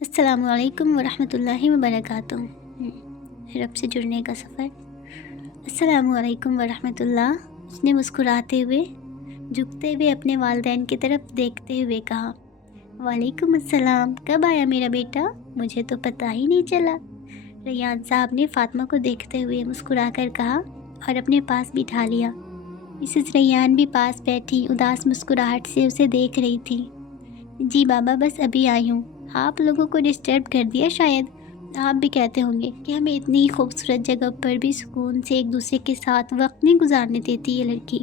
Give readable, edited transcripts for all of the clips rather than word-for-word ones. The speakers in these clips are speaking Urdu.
السلام علیکم ورحمۃ اللہ وبرکاتہ۔ رب سے جڑنے کا سفر۔ السلام علیکم ورحمۃ اللہ۔ اس نے مسکراتے ہوئے جھکتے ہوئے اپنے والدین کی طرف دیکھتے ہوئے کہا، وعلیکم السلام، کب آیا میرا بیٹا؟ مجھے تو پتہ ہی نہیں چلا۔ ریان صاحب نے فاطمہ کو دیکھتے ہوئے مسکرا کر کہا اور اپنے پاس بٹھا لیا۔ مسز ریان بھی پاس بیٹھی اداس مسکراہٹ سے اسے دیکھ رہی تھی۔ جی بابا، بس ابھی آئی ہوں، آپ لوگوں کو ڈسٹرب کر دیا شاید۔ آپ بھی کہتے ہوں گے کہ ہمیں اتنی خوبصورت جگہ پر بھی سکون سے ایک دوسرے کے ساتھ وقت نہیں گزارنے دیتی یہ لڑکی۔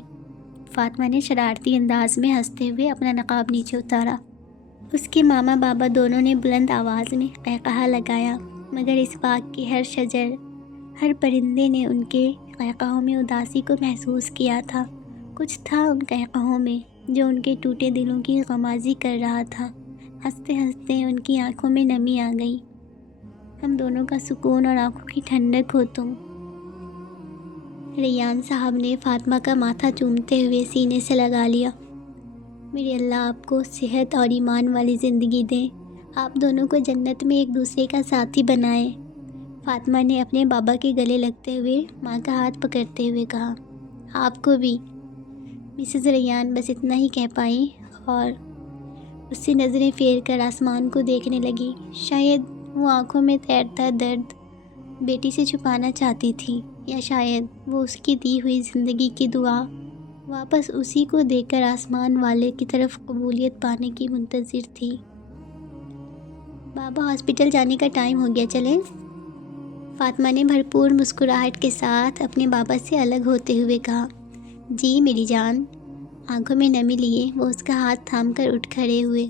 فاطمہ نے شرارتی انداز میں ہنستے ہوئے اپنا نقاب نیچے اتارا۔ اس کے ماما بابا دونوں نے بلند آواز میں قہقہا لگایا، مگر اس باغ کے ہر شجر، ہر پرندے نے ان کے قہقہوں میں اداسی کو محسوس کیا تھا۔ کچھ تھا ان قہقہوں میں جو ان کے ٹوٹے دلوں کی غمازی کر رہا تھا۔ ہنستے ہنستے ان کی آنکھوں میں نمی آ گئی۔ ہم دونوں کا سکون اور آنکھوں کی ٹھنڈک ہو تم۔ ریان صاحب نے فاطمہ کا ماتھا چومتے ہوئے سینے سے لگا لیا۔ میرے اللہ آپ کو صحت اور ایمان والی زندگی دیں، آپ دونوں کو جنت میں ایک دوسرے کا ساتھی بنائے۔ فاطمہ نے اپنے بابا کے گلے لگتے ہوئے ماں کا ہاتھ پکڑتے ہوئے کہا، آپ کو بھی۔ مسز ریان بس اتنا ہی کہہ پائی اور اس سے نظریں پھیر کر آسمان کو دیکھنے لگی۔ شاید وہ آنکھوں میں تیرتا درد بیٹی سے چھپانا چاہتی تھی، یا شاید وہ اس کی دی ہوئی زندگی کی دعا واپس اسی کو دے کر آسمان والے کی طرف قبولیت پانے کی منتظر تھی۔ بابا، ہاسپٹل جانے کا ٹائم ہو گیا، چلیں؟ فاطمہ نے بھرپور مسکراہٹ کے ساتھ اپنے بابا سے الگ ہوتے ہوئے کہا۔ جی میری جان۔ آنکھوں میں نمی لیے وہ اس کا ہاتھ تھام کر اٹھ کھڑے ہوئے۔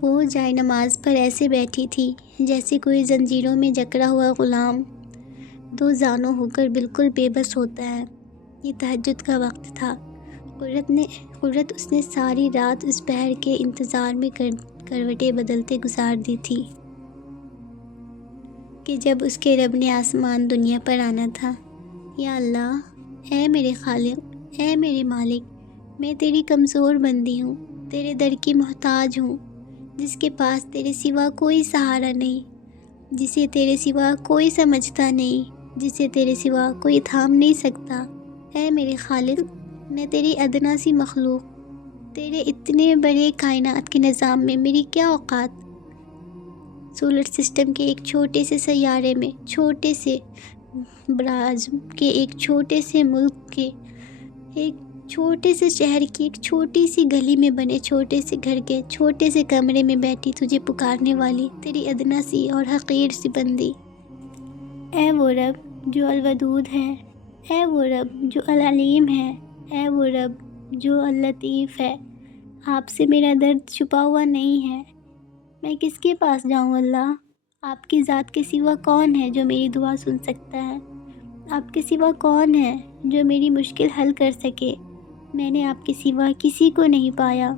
وہ جائے نماز پر ایسے بیٹھی تھی جیسے کوئی زنجیروں میں جکڑا ہوا غلام دو زانوں ہو کر بالکل بے بس ہوتا ہے۔ یہ تہجد کا وقت تھا۔ قرت اس نے ساری رات اس پہر کے انتظار میں کروٹیں بدلتے گزار دی تھی کہ جب اس کے رب نے آسمان دنیا پر آنا تھا۔ یا اللہ، اے میرے خالق، اے میرے مالک، میں تیری کمزور بندی ہوں، تیرے در کی محتاج ہوں، جس کے پاس تیرے سوا کوئی سہارا نہیں، جسے تیرے سوا کوئی سمجھتا نہیں، جسے تیرے سوا کوئی تھام نہیں سکتا۔ اے میرے خالق، میں تیری ادنا سی مخلوق، تیرے اتنے بڑے کائنات کے نظام میں میری کیا اوقات؟ سولر سسٹم کے ایک چھوٹے سے سیارے میں، چھوٹے سے براعظم کے ایک چھوٹے سے ملک کے ایک چھوٹے سے شہر کی ایک چھوٹی سی گلی میں بنے چھوٹے سے گھر کے چھوٹے سے کمرے میں بیٹھی تجھے پکارنے والی تیری ادنا سی اور حقیر سی بندی۔ اے وہ رب جو الودود ہے، اے وہ رب جو العلیم ہے، اے وہ رب جو اللطیف ہے، آپ سے میرا درد چھپا ہوا نہیں ہے۔ میں کس کے پاس جاؤں اللہ؟ آپ کی ذات کے سوا کون ہے جو میری دعا سن سکتا ہے؟ آپ کے سوا کون ہے جو میری مشکل حل کر سکے؟ میں نے آپ کے سوا کسی کو نہیں پایا۔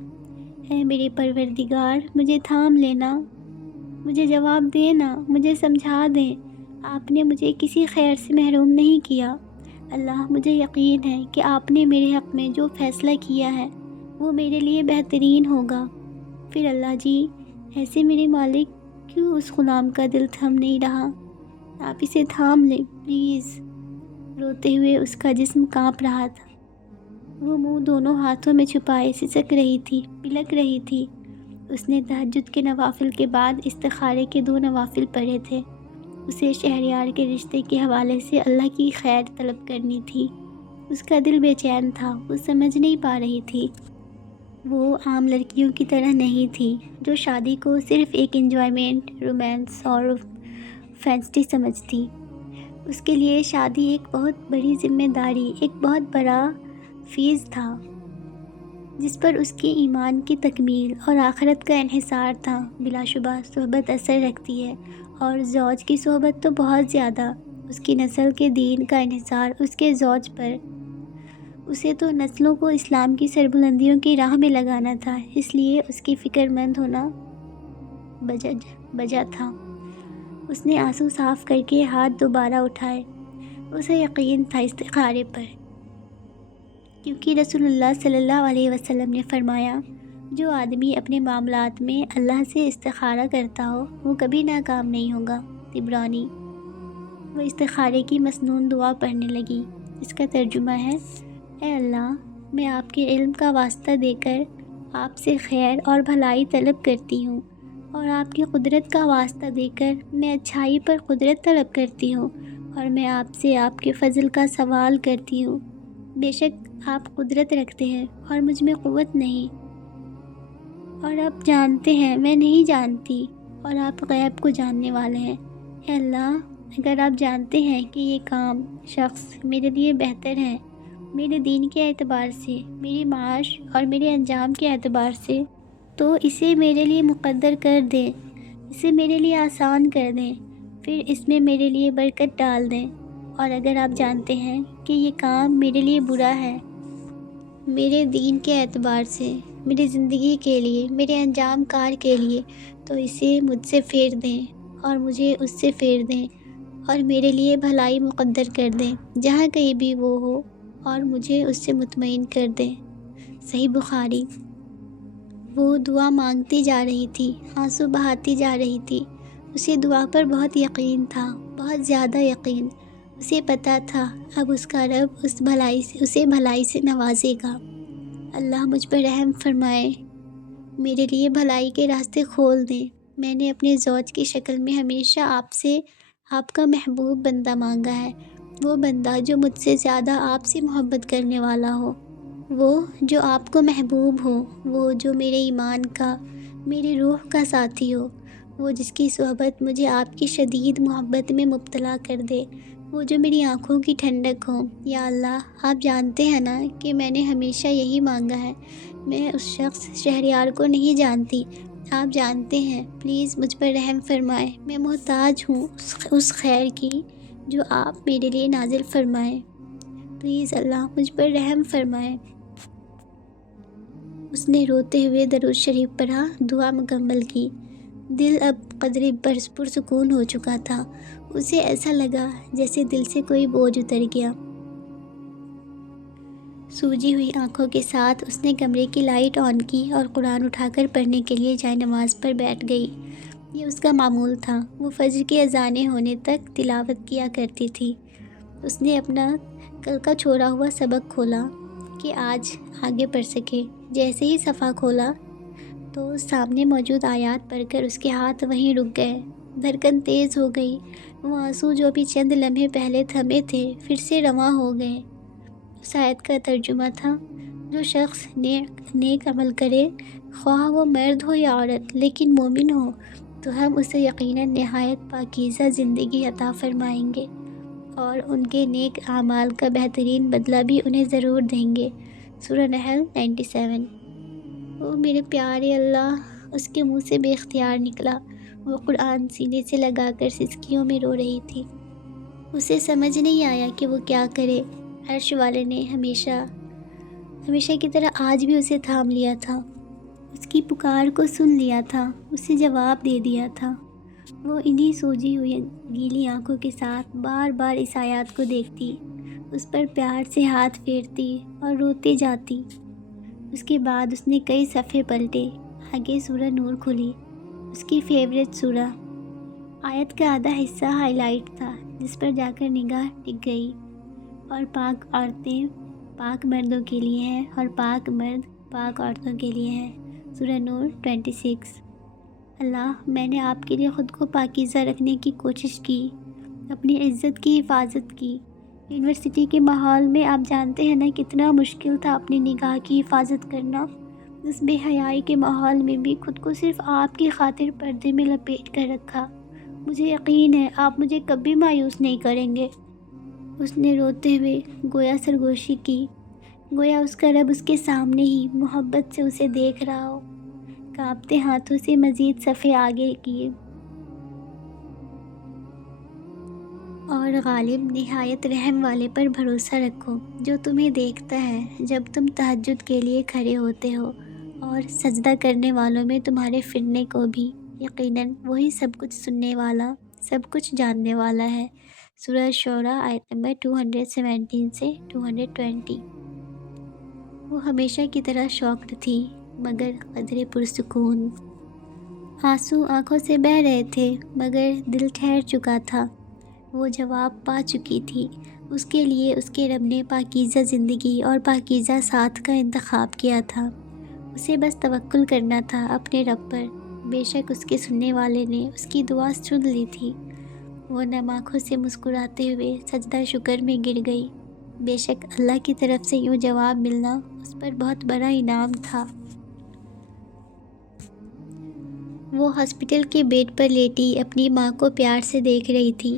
اے میرے پروردگار، مجھے تھام لینا، مجھے جواب دینا، مجھے سمجھا دیں۔ آپ نے مجھے کسی خیر سے محروم نہیں کیا۔ اللہ، مجھے یقین ہے کہ آپ نے میرے حق میں جو فیصلہ کیا ہے وہ میرے لیے بہترین ہوگا۔ پھر اللہ جی، ایسے میرے مالک کیوں اس غلام کا دل تھم نہیں رہا؟ آپ اسے تھام لیں پلیز۔ روتے ہوئے اس کا جسم کانپ رہا تھا۔ وہ منہ دونوں ہاتھوں میں چھپائے سسک رہی تھی، بلک رہی تھی۔ اس نے تہجد کے نوافل کے بعد استخارے کے 2 نوافل پڑھے تھے۔ اسے شہریار کے رشتے کے حوالے سے اللہ کی خیر طلب کرنی تھی۔ اس کا دل بے چین تھا، وہ سمجھ نہیں پا رہی تھی۔ وہ عام لڑکیوں کی طرح نہیں تھی جو شادی کو صرف ایک انجوائمنٹ، رومانس اور فینٹسی سمجھتی۔ اس کے لیے شادی ایک بہت بڑی ذمہ داری، ایک بہت بڑا فیض تھا جس پر اس کے ایمان کی تکمیل اور آخرت کا انحصار تھا۔ بلا شبہ صحبت اثر رکھتی ہے، اور زوج کی صحبت تو بہت زیادہ۔ اس کی نسل کے دین کا انحصار اس کے زوج پر۔ اسے تو نسلوں کو اسلام کی سربلندیوں کی راہ میں لگانا تھا، اس لیے اس کی فکر مند ہونا بجا تھا۔ اس نے آنسو صاف کر کے ہاتھ دوبارہ اٹھائے۔ اسے یقین تھا استخارے پر، کیونکہ رسول اللہ صلی اللہ علیہ وسلم نے فرمایا، جو آدمی اپنے معاملات میں اللہ سے استخارہ کرتا ہو وہ کبھی ناکام نہیں ہوگا۔ عبرانی۔ وہ استخارے کی مسنون دعا پڑھنے لگی۔ اس کا ترجمہ ہے: اے اللہ، میں آپ کے علم کا واسطہ دے کر آپ سے خیر اور بھلائی طلب کرتی ہوں، اور آپ کی قدرت کا واسطہ دے کر میں اچھائی پر قدرت طلب کرتی ہوں، اور میں آپ سے آپ کے فضل کا سوال کرتی ہوں۔ بے شک آپ قدرت رکھتے ہیں اور مجھ میں قوت نہیں، اور آپ جانتے ہیں میں نہیں جانتی، اور آپ غیب کو جاننے والے ہیں۔ اے اللہ، اگر آپ جانتے ہیں کہ یہ کام شخص میرے لیے بہتر ہے، میرے دین کے اعتبار سے، میری معاش اور میرے انجام کے اعتبار سے، تو اسے میرے لیے مقدر کر دیں، اسے میرے لیے آسان کر دیں، پھر اس میں میرے لیے برکت ڈال دیں۔ اور اگر آپ جانتے ہیں کہ یہ کام میرے لیے برا ہے، میرے دین کے اعتبار سے، میری زندگی کے لیے، میرے انجام کار کے لیے، تو اسے مجھ سے پھیر دیں اور مجھے اس سے پھیر دیں، اور میرے لیے بھلائی مقدر کر دیں جہاں کہیں بھی وہ ہو، اور مجھے اس سے مطمئن کر دیں۔ صحیح بخاری۔ وہ دعا مانگتی جا رہی تھی، آنسو بہاتی جا رہی تھی۔ اسے دعا پر بہت یقین تھا، بہت زیادہ یقین۔ اسے پتہ تھا اب اس کا رب اسے بھلائی سے نوازے گا۔ اللہ مجھ پر رحم فرمائے، میرے لیے بھلائی کے راستے کھول دیں۔ میں نے اپنے زوج کی شکل میں ہمیشہ آپ سے آپ کا محبوب بندہ مانگا ہے، وہ بندہ جو مجھ سے زیادہ آپ سے محبت کرنے والا ہو، وہ جو آپ کو محبوب ہو، وہ جو میرے ایمان کا، میری روح کا ساتھی ہو، وہ جس کی صحبت مجھے آپ کی شدید محبت میں مبتلا کر دے، وہ جو میری آنکھوں کی ٹھنڈک ہو۔ یا اللہ، آپ جانتے ہیں نا کہ میں نے ہمیشہ یہی مانگا ہے۔ میں اس شخص شہریار کو نہیں جانتی، آپ جانتے ہیں، پلیز مجھ پر رحم فرمائے۔ میں محتاج ہوں اس خیر کی جو آپ میرے لیے نازل فرمائیں۔ پلیز اللہ مجھ پر رحم فرمائے۔ اس نے روتے ہوئے درود شریف پڑھا، دعا مکمل کی۔ دل اب قدرے پرسکون ہو چکا تھا۔ اسے ایسا لگا جیسے دل سے کوئی بوجھ اتر گیا۔ سوجی ہوئی آنکھوں کے ساتھ اس نے کمرے کی لائٹ آن کی اور قرآن اٹھا کر پڑھنے کے لیے جائے نماز پر بیٹھ گئی۔ یہ اس کا معمول تھا۔ وہ فجر کی اذانیں ہونے تک تلاوت کیا کرتی تھی۔ اس نے اپنا کل کا چھوڑا ہوا سبق کھولا کہ آج آگے پڑھ سکے۔ جیسے ہی صفحہ کھولا تو سامنے موجود آیات پڑھ کر اس کے ہاتھ وہیں رک گئے، دھڑکن تیز ہو گئی۔ وہ آنسو جو ابھی چند لمحے پہلے تھمے تھے پھر سے رواں ہو گئے۔ اس آیت کا ترجمہ تھا: جو شخص نیک عمل کرے، خواہ وہ مرد ہو یا عورت، لیکن مومن ہو، تو ہم اسے یقیناً نہایت پاکیزہ زندگی عطا فرمائیں گے، اور ان کے نیک اعمال کا بہترین بدلہ بھی انہیں ضرور دیں گے۔ سورہ نحل 97۔ او میرے پیارے اللہ، اس کے منہ سے بے اختیار نکلا۔ وہ قرآن سینے سے لگا کر سسکیوں میں رو رہی تھی۔ اسے سمجھ نہیں آیا کہ وہ کیا کرے۔ عرش والے نے ہمیشہ کی طرح آج بھی اسے تھام لیا تھا، اس کی پکار کو سن لیا تھا، اسے جواب دے دیا تھا۔ وہ انہی سوجی ہوئی گیلی آنکھوں کے ساتھ بار بار اس آیات کو دیکھتی، اس پر پیار سے ہاتھ پھیرتی اور روتی جاتی۔ اس کے بعد اس نے کئی صفحے پلٹے۔ آگے سورہ نور کھلی، اس کی فیورٹ سورہ۔ آیت کا آدھا حصہ ہائی لائٹ تھا جس پر جا کر نگاہ ٹک گئی۔ اور پاک عورتیں پاک مردوں کے لیے ہیں، اور پاک مرد پاک عورتوں کے لیے ہیں۔ سورہ نور 26۔ اللہ، میں نے آپ کے لیے خود کو پاکیزہ رکھنے کی کوشش کی، اپنی عزت کی حفاظت کی۔ یونیورسٹی کے ماحول میں آپ جانتے ہیں نا کتنا مشکل تھا اپنی نگاہ کی حفاظت کرنا۔ اس بے حیائی کے ماحول میں بھی خود کو صرف آپ کی خاطر پردے میں لپیٹ کر رکھا۔ مجھے یقین ہے آپ مجھے کبھی مایوس نہیں کریں گے۔ اس نے روتے ہوئے گویا سرگوشی کی، گویا اس کا رب اس کے سامنے ہی محبت سے اسے دیکھ رہا ہو۔ کانپتے ہاتھوں سے مزید صفحے آگے کیے۔ اور غالب نہایت رحم والے پر بھروسہ رکھو جو تمہیں دیکھتا ہے جب تم تہجد کے لیے کھڑے ہوتے ہو، اور سجدہ کرنے والوں میں تمہارے پھرنے کو بھی۔ یقیناً وہی سب کچھ سننے والا، سب کچھ جاننے والا ہے۔ سورہ شعراء آیت نمبر 217 سے 220۔ وہ ہمیشہ کی طرح شاکڈ تھی۔ مگر قدرے پرسکون۔ آنسو آنکھوں سے بہہ رہے تھے مگر دل ٹھہر چکا تھا۔ وہ جواب پا چکی تھی۔ اس کے لیے اس کے رب نے پاکیزہ زندگی اور پاکیزہ ساتھ کا انتخاب کیا تھا۔ اسے بس توکل کرنا تھا اپنے رب پر۔ بے شک اس کے سننے والے نے اس کی دعا سن لی تھی۔ وہ نم آنکھوں سے مسکراتے ہوئے سجدہ شکر میں گر گئی۔ بے شک اللہ کی طرف سے یوں جواب ملنا اس پر بہت بڑا انعام تھا۔ وہ ہاسپٹل کے بیڈ پر لیٹی اپنی ماں کو پیار سے دیکھ رہی تھی،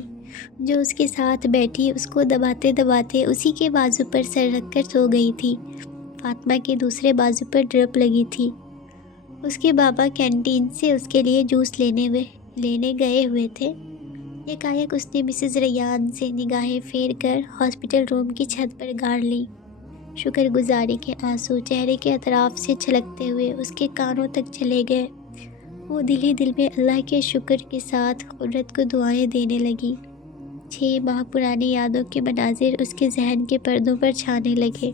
جو اس کے ساتھ بیٹھی اس کو دباتے دباتے اسی کے بازو پر سر رکھ کر سو گئی تھی۔ فاطمہ کے دوسرے بازو پر ڈرپ لگی تھی۔ اس کے بابا کینٹین سے اس کے لیے جوس لینے گئے ہوئے تھے۔ یکایک اس نے مسز ریان سے نگاہیں پھیر کر ہاسپٹل روم کی چھت پر گاڑ لی۔ شکر گزاری کے آنسو چہرے کے اطراف سے چھلکتے ہوئے اس کے کانوں تک چلے گئے۔ وہ دل ہی دل میں اللہ کے شکر کے ساتھ قدرت کو دعائیں دینے لگی۔ 6 ماہ پرانی یادوں کے مناظر اس کے ذہن کے پردوں پر چھانے لگے۔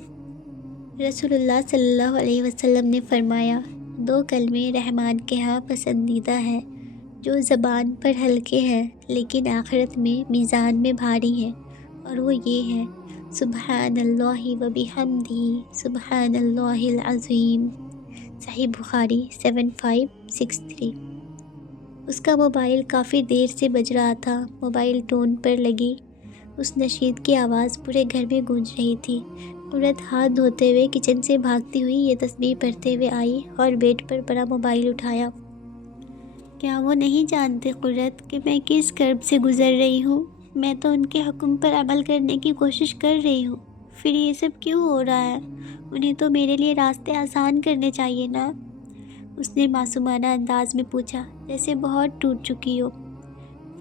رسول اللہ صلی اللہ علیہ وسلم نے فرمایا، 2 کلمے رحمان کے ہاں پسندیدہ ہیں جو زبان پر ہلکے ہیں لیکن آخرت میں میزان میں بھاری ہیں، اور وہ یہ ہیں، سبحان اللہ و بحمدہ سبحان اللہ العظیم۔ صحیح بخاری 7563۔ اس کا موبائل کافی دیر سے بج رہا تھا۔ موبائل ٹون پر لگی اس نشید کی آواز پورے گھر میں گونج رہی تھی۔ قرت ہاتھ دھوتے ہوئے کچن سے بھاگتی ہوئی یہ تسبیح پڑھتے ہوئے آئی اور بیڈ پر پڑا موبائل اٹھایا۔ کیا وہ نہیں جانتے قرت کہ میں کس کرب سے گزر رہی ہوں؟ میں تو ان کے حکم پر عمل کرنے کی کوشش کر رہی ہوں، پھر یہ سب کیوں ہو رہا ہے؟ انہیں تو میرے لیے راستے آسان کرنے چاہیے نا؟ اس نے معصومانہ انداز میں پوچھا، جیسے بہت ٹوٹ چکی ہو۔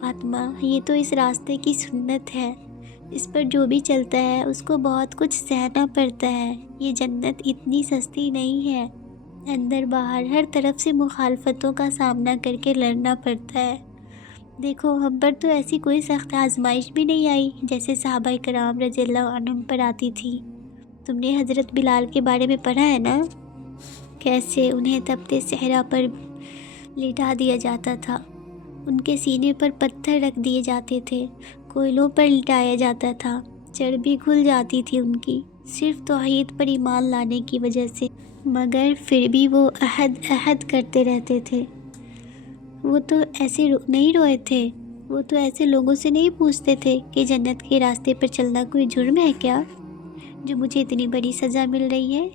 فاطمہ، یہ تو اس راستے کی سنت ہے، اس پر جو بھی چلتا ہے اس کو بہت کچھ سہنا پڑتا ہے۔ یہ جنت اتنی سستی نہیں ہے، اندر باہر ہر طرف سے مخالفتوں کا سامنا کر کے لڑنا پڑتا ہے۔ دیکھو، ہم پر تو ایسی کوئی سخت آزمائش بھی نہیں آئی جیسے صحابہ کرام رضی اللہ عنہم پر آتی تھی۔ تم نے حضرت بلال کے بارے میں پڑھا ہے نا؟ کیسے انہیں تپتے صحرا پر لٹا دیا جاتا تھا، ان کے سینے پر پتھر رکھ دیے جاتے تھے، کوئلوں پر لٹایا جاتا تھا، چربی گھل جاتی تھی ان کی، صرف توحید پر ایمان لانے کی وجہ سے، مگر پھر بھی وہ عہد کرتے رہتے تھے۔ وہ تو ایسے نہیں روئے تھے، وہ تو ایسے لوگوں سے نہیں پوچھتے تھے کہ جنت کے راستے پر چلنا کوئی جرم ہے کیا، جو مجھے اتنی بڑی سزا مل رہی ہے؟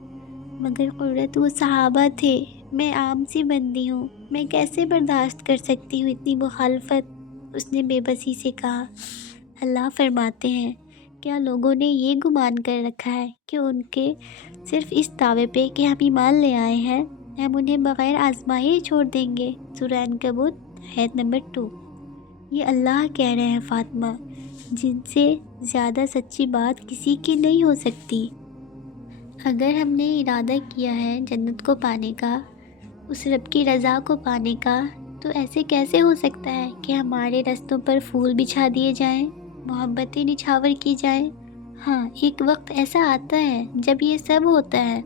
مگر قرت، وہ صحابہ تھے، میں عام سی بندی ہوں، میں کیسے برداشت کر سکتی ہوں اتنی مخالفت؟ اس نے بے بسی سے کہا۔ اللہ فرماتے ہیں، کیا لوگوں نے یہ گمان کر رکھا ہے کہ ان کے صرف اس دعوے پہ کہ ہم ایمان لے آئے ہیں ہم انہیں بغیر آزمائے چھوڑ دیں گے؟ سورہ عنکبوت آیت نمبر 2۔ یہ اللہ کہہ رہے ہیں فاطمہ، جن سے زیادہ سچی بات کسی کی نہیں ہو سکتی۔ اگر ہم نے ارادہ کیا ہے جنت کو پانے کا، اس رب کی رضا کو پانے کا، تو ایسے کیسے ہو سکتا ہے کہ ہمارے رستوں پر پھول بچھا دیے جائیں، محبتیں نچھاور کی جائیں؟ ہاں، ایک وقت ایسا آتا ہے جب یہ سب ہوتا ہے،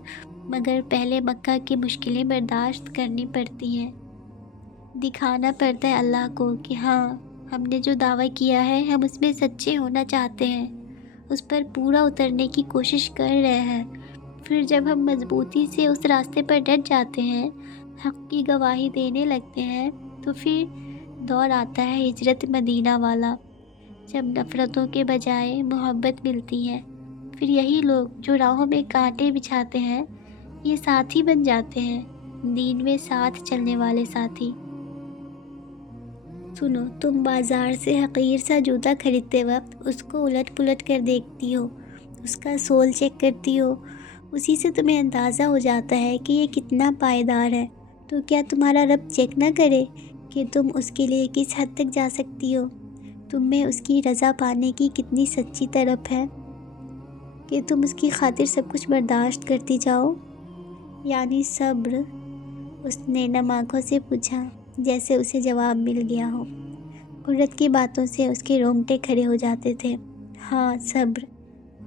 مگر پہلے مکہ کی مشکلیں برداشت کرنی پڑتی ہیں، دکھانا پڑتا ہے اللہ کو کہ ہاں، ہم نے جو دعویٰ کیا ہے ہم اس میں سچے ہونا چاہتے ہیں، اس پر پورا اترنے کی کوشش کر رہے ہیں۔ پھر جب ہم مضبوطی سے اس راستے پر ڈٹ جاتے ہیں، حق کی گواہی دینے لگتے ہیں، تو پھر دور آتا ہے ہجرت مدینہ والا، جب نفرتوں کے بجائے محبت ملتی ہے۔ پھر یہی لوگ جو راہوں میں کانٹے بچھاتے ہیں، یہ ساتھی بن جاتے ہیں، دین میں ساتھ چلنے والے ساتھی۔ سنو، تم بازار سے حقیر سا جوتا خریدتے وقت اس کو الٹ پلٹ کر دیکھتی ہو، اس کا سول چیک کرتی ہو، اسی سے تمہیں اندازہ ہو جاتا ہے کہ یہ کتنا پائیدار ہے۔ تو کیا تمہارا رب چیک نہ کرے کہ تم اس کے لیے کس حد تک جا سکتی ہو؟ تم میں اس کی رضا پانے کی کتنی سچی طلب ہے کہ تم اس کی خاطر سب کچھ برداشت کرتی جاؤ؟ یعنی صبر؟ اس نے نم آنکھوں سے پوچھا، جیسے اسے جواب مل گیا ہو۔ قرت کی باتوں سے اس کے رونگٹے کھڑے ہو جاتے تھے۔ ہاں، صبر،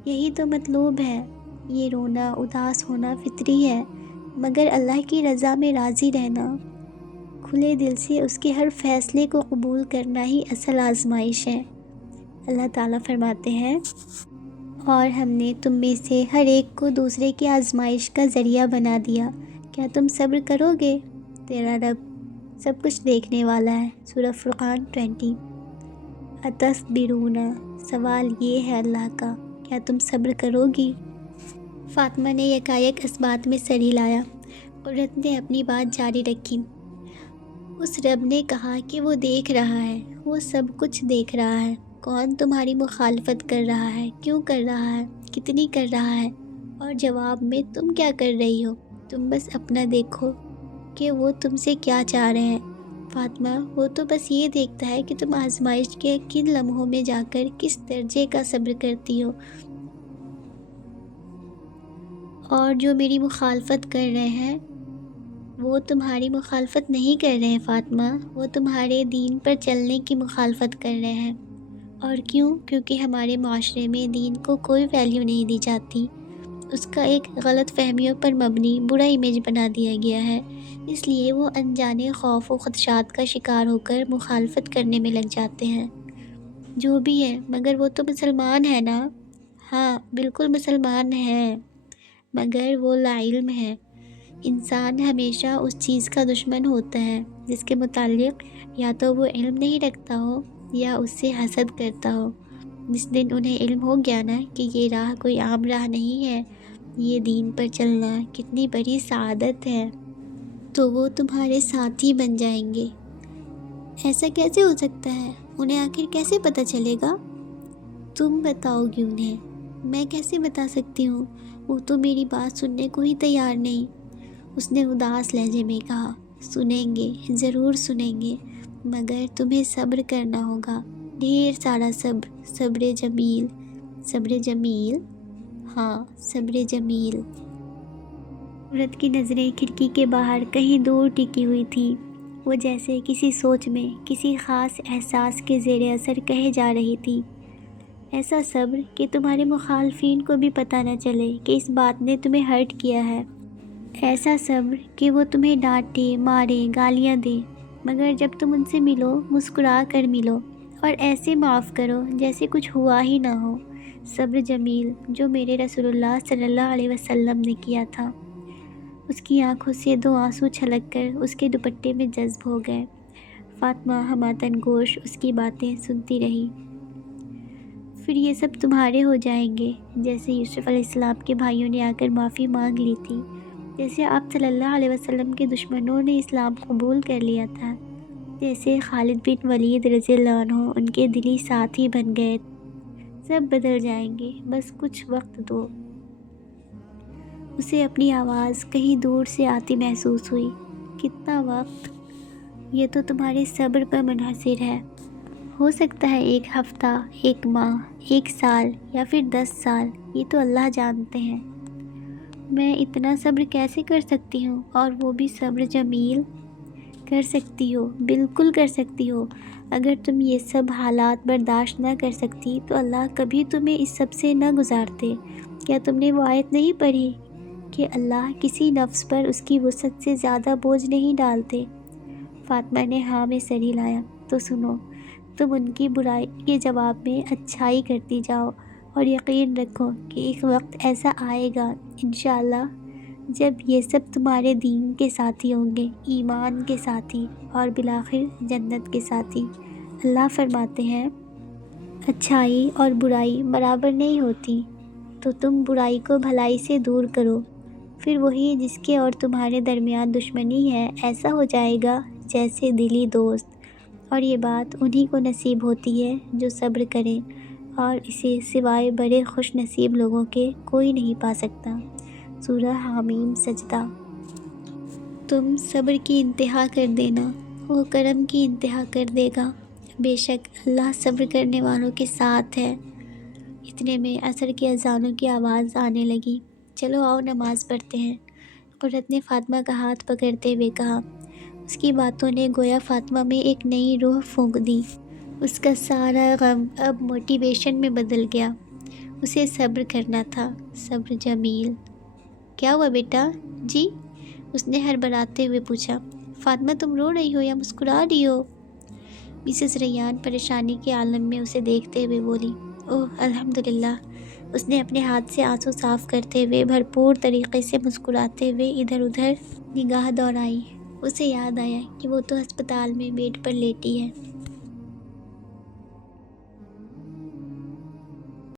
یہی تو مطلوب ہے۔ یہ رونا، اداس ہونا فطری ہے، مگر اللہ کی رضا میں راضی رہنا، کھلے دل سے اس کے ہر فیصلے کو قبول کرنا ہی اصل آزمائش ہے۔ اللہ تعالیٰ فرماتے ہیں، اور ہم نے تم میں سے ہر ایک کو دوسرے کی آزمائش کا ذریعہ بنا دیا، کیا تم صبر کرو گے؟ تیرا رب سب کچھ دیکھنے والا ہے۔ سورہ فرقان 20۔ اتصبرون، سوال یہ ہے اللہ کا، کیا تم صبر کرو گی؟ فاطمہ نے یکایک اس بات میں سر ہلایا۔ قرۃ نے اپنی بات جاری رکھی، اس رب نے کہا کہ وہ دیکھ رہا ہے، وہ سب کچھ دیکھ رہا ہے۔ کون تمہاری مخالفت کر رہا ہے، کیوں کر رہا ہے، کتنی کر رہا ہے، اور جواب میں تم کیا کر رہی ہو؟ تم بس اپنا دیکھو کہ وہ تم سے کیا چاہ رہے ہیں۔ فاطمہ، وہ تو بس یہ دیکھتا ہے کہ تم آزمائش کے کن لمحوں میں جا کر کس درجے کا صبر کرتی ہو، اور جو میری مخالفت کر رہے ہیں وہ تمہاری مخالفت نہیں کر رہے ہیں فاطمہ، وہ تمہارے دین پر چلنے کی مخالفت کر رہے ہیں۔ اور کیوں؟ کیونکہ ہمارے معاشرے میں دین کو کوئی ویلیو نہیں دی جاتی، اس کا ایک غلط فہمیوں پر مبنی برا امیج بنا دیا گیا ہے، اس لیے وہ انجانے خوف و خدشات کا شکار ہو کر مخالفت کرنے میں لگ جاتے ہیں۔ جو بھی ہے، مگر وہ تو مسلمان ہے نا؟ ہاں بالکل مسلمان ہے، مگر وہ لا علم ہے۔ انسان ہمیشہ اس چیز کا دشمن ہوتا ہے جس کے متعلق یا تو وہ علم نہیں رکھتا ہو یا اس سے حسد کرتا ہو۔ جس دن انہیں علم ہو گیا نا کہ یہ راہ کوئی عام راہ نہیں ہے، یہ دین پر چلنا کتنی بڑی سعادت ہے، تو وہ تمہارے ساتھی بن جائیں گے۔ ایسا کیسے ہو سکتا ہے؟ انہیں آخر کیسے پتہ چلے گا؟ تم بتاؤ گی انہیں، میں کیسے بتا سکتی ہوں؟ وہ تو میری بات سننے کو ہی تیار نہیں۔ اس نے اداس لہجے میں کہا، سنیں گے، ضرور سنیں گے، مگر تمہیں صبر کرنا ہوگا، ڈھیر سارا صبر، صبر جمیل۔ صبر جمیل؟ ہاں صبر جمیل۔ عورت کی نظریں کھڑکی کے باہر کہیں دور ٹکی ہوئی تھی، وہ جیسے کسی سوچ میں، کسی خاص احساس کے زیر اثر کہے جا رہی تھی۔ ایسا صبر کہ تمہارے مخالفین کو بھی پتہ نہ چلے کہ اس بات نے تمہیں ہرٹ کیا ہے۔ ایسا صبر کہ وہ تمہیں ڈانٹے، مارے، گالیاں دے، مگر جب تم ان سے ملو مسکرا کر ملو اور ایسے معاف کرو جیسے کچھ ہوا ہی نہ ہو۔ صبر جمیل جو میرے رسول اللہ صلی اللہ علیہ وسلم نے کیا تھا۔ اس کی آنکھوں سے دو آنسو چھلک کر اس کے دوپٹے میں جذب ہو گئے۔ فاطمہ ہماتن گوش اس کی باتیں سنتی رہی۔ پھر یہ سب تمہارے ہو جائیں گے، جیسے یوسف علیہ السلام کے بھائیوں نے آ کر معافی مانگ لی تھی، جیسے آپ صلی اللہ علیہ وسلم کے دشمنوں نے اسلام قبول کر لیا تھا، جیسے خالد بن ولید رضی اللہ عنہ ان کے دلی ساتھی بن گئے۔ سب بدل جائیں گے، بس کچھ وقت دو۔ اسے اپنی آواز کہیں دور سے آتی محسوس ہوئی۔ کتنا وقت؟ یہ تو تمہارے صبر پر منحصر ہے۔ ہو سکتا ہے 1 ہفتہ، 1 ماہ، 1 سال یا پھر 10 سال، یہ تو اللہ جانتے ہیں۔ میں اتنا صبر کیسے کر سکتی ہوں، اور وہ بھی صبر جمیل؟ کر سکتی ہو، بالکل کر سکتی ہو۔ اگر تم یہ سب حالات برداشت نہ کر سکتی تو اللہ کبھی تمہیں اس سب سے نہ گزارتے۔ کیا تم نے وہ آیت نہیں پڑھی کہ اللہ کسی نفس پر اس کی وسعت سے زیادہ بوجھ نہیں ڈالتے؟ فاطمہ نے ہاں میں سر ہلایا۔ تو سنو، تم ان کی برائی کے جواب میں اچھائی کرتی جاؤ، اور یقین رکھو کہ ایک وقت ایسا آئے گا انشاءاللہ جب یہ سب تمہارے دین کے ساتھی ہوں گے، ایمان کے ساتھی، اور بالآخر جنت کے ساتھی۔ اللہ فرماتے ہیں، اچھائی اور برائی برابر نہیں ہوتی، تو تم برائی کو بھلائی سے دور کرو، پھر وہی جس کے اور تمہارے درمیان دشمنی ہے ایسا ہو جائے گا جیسے دلی دوست، اور یہ بات انہی کو نصیب ہوتی ہے جو صبر کریں، اور اسے سوائے بڑے خوش نصیب لوگوں کے کوئی نہیں پا سکتا۔ سورہ حامیم سجدہ۔ تم صبر کی انتہا کر دینا، وہ کرم کی انتہا کر دے گا، بے شک اللہ صبر کرنے والوں کے ساتھ ہے۔ اتنے میں عصر کی اذانوں کی آواز آنے لگی۔ چلو آؤ نماز پڑھتے ہیں، قرۃ نے فاطمہ کا ہاتھ پکڑتے ہوئے کہا۔ اس کی باتوں نے گویا فاطمہ میں ایک نئی روح پھونک دی۔ اس کا سارا غم اب موٹیویشن میں بدل گیا۔ اسے صبر کرنا تھا۔ صبر جمیل۔ کیا ہوا بیٹا؟ جی اس نے ہڑبڑاتے ہوئے پوچھا، فاطمہ تم رو رہی ہو یا مسکرا رہی ہو؟ مسز ریان پریشانی کے عالم میں اسے دیکھتے ہوئے بولی، اوہ الحمدللہ۔ اس نے اپنے ہاتھ سے آنسو صاف کرتے ہوئے بھرپور طریقے سے مسکراتے ہوئے ادھر ادھر نگاہ دوڑائی۔ اسے یاد آیا کہ وہ تو ہسپتال میں بیڈ پر لیٹی ہے